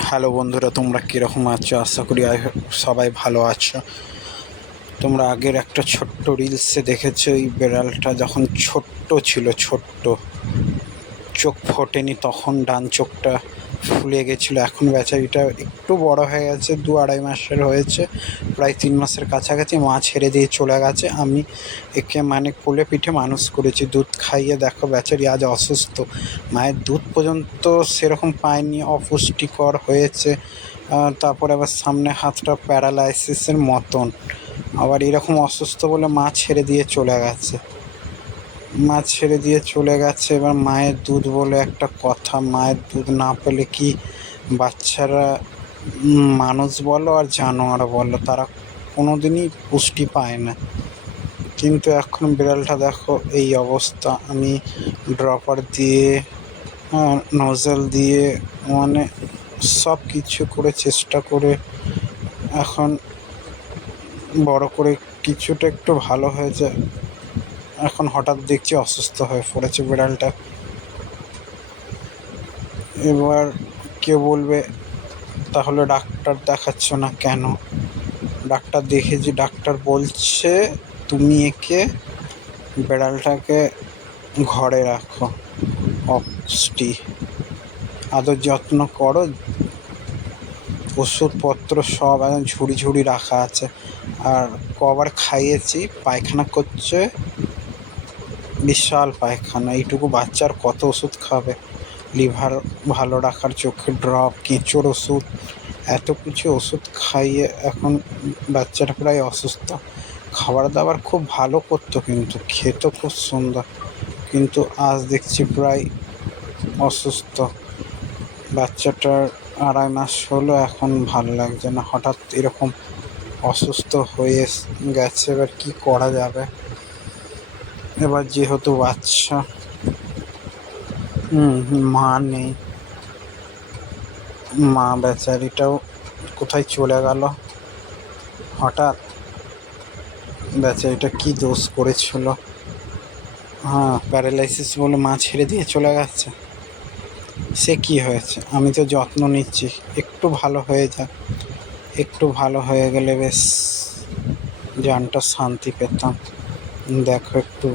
Hello বন্ধুরা, তোমরা কীরকম আছো? আশা করি সবাই ভালো আছো। তোমরা আগের একটা ছোট্ট রিলসে দেখেছো এই বিড়ালটা যখন ছোট্ট ছিল, ছোট্ট চোখ ফোটেনি, তখন ডান চোখটা ফুলে গেছিলো। এখন বেচারিটা একটু বড় হয়ে গেছে, 2-2.5 মাসের হয়েছে, প্রায় 3 মাসের কাছাকাছি। মা ছেড়ে দিয়ে চলে গেছে। আমি একে কোলে পিঠে মানুষ করেছি, দুধ খাইয়ে। দেখো বেচারি আজ অসুস্থ, মায়ের দুধ পর্যন্ত সেরকম পায়নি, অপুষ্টিকর হয়েছে। তারপরে আবার সামনে হাতটা প্যারালাইসিসের মতন, আবার এরকম অসুস্থ বলে মা ছেড়ে দিয়ে চলে গেছে। এবার মায়ের দুধ বলে একটা কথা, মায়ের দুধ না পেলে কি বাচ্চারা, মানুষ বলো আর জানোয়ার বলো, তারা কোনো দিনই পুষ্টি পায় না। কিন্তু এখন বিড়ালটা দেখো এই অবস্থা। আমি ড্রপার দিয়ে, নজল দিয়ে, সব কিছু করে চেষ্টা করে এখন বড় করে কিছুটা একটু ভালো হয়েছে। এখন হঠাৎ দেখছি অসুস্থ হয়ে পড়েছে বিড়ালটা। এবার কেউ বলবে তাহলে ডাক্তার দেখাচ্ছ না কেন? ডাক্তার দেখেছি, ডাক্তার বলছে তুমি একে, বিড়ালটাকে ঘরে রাখো, আদর যত্ন করো, ওষুধপত্র সব এখন ঝুড়ি ঝুড়ি রাখা আছে। আর কবার খাইয়েছি, পায়খানা করছে, বিশাল পায়খানা। এইটুকু বাচ্চার কত ওষুধ খাবে? লিভার ভালো রাখার, চোখের ড্রপ, কেঁচোর ওষুধ, এত কিছু ওষুধ খাইয়ে এখন বাচ্চাটা প্রায় অসুস্থ। খাবার দাবার খুব ভালো করতো, কিন্তু খেতে খুব সুন্দর, কিন্তু আজ দেখছি প্রায় অসুস্থ। বাচ্চাটার 2.5 মাস হলো, এখন ভালো লাগছে না, হঠাৎ এরকম অসুস্থ হয়ে গেছে। এবার কি করা যাবে? এবার যেহেতু বাচ্চা, মা নেই, মা বেচারিটাও কোথায় চলে গেল হঠাৎ। বেচারিটা কি দোষ করেছিল? প্যারালাইসিস বলে মা ছেড়ে দিয়ে চলে গেছে। সে কি হয়েছে? আমি তো যত্ন নিচ্ছি, একটু ভালো হয়ে যাক, একটু ভালো হয়ে গেলে বেশ জানটা শান্তি পেতাম। দেখো একটু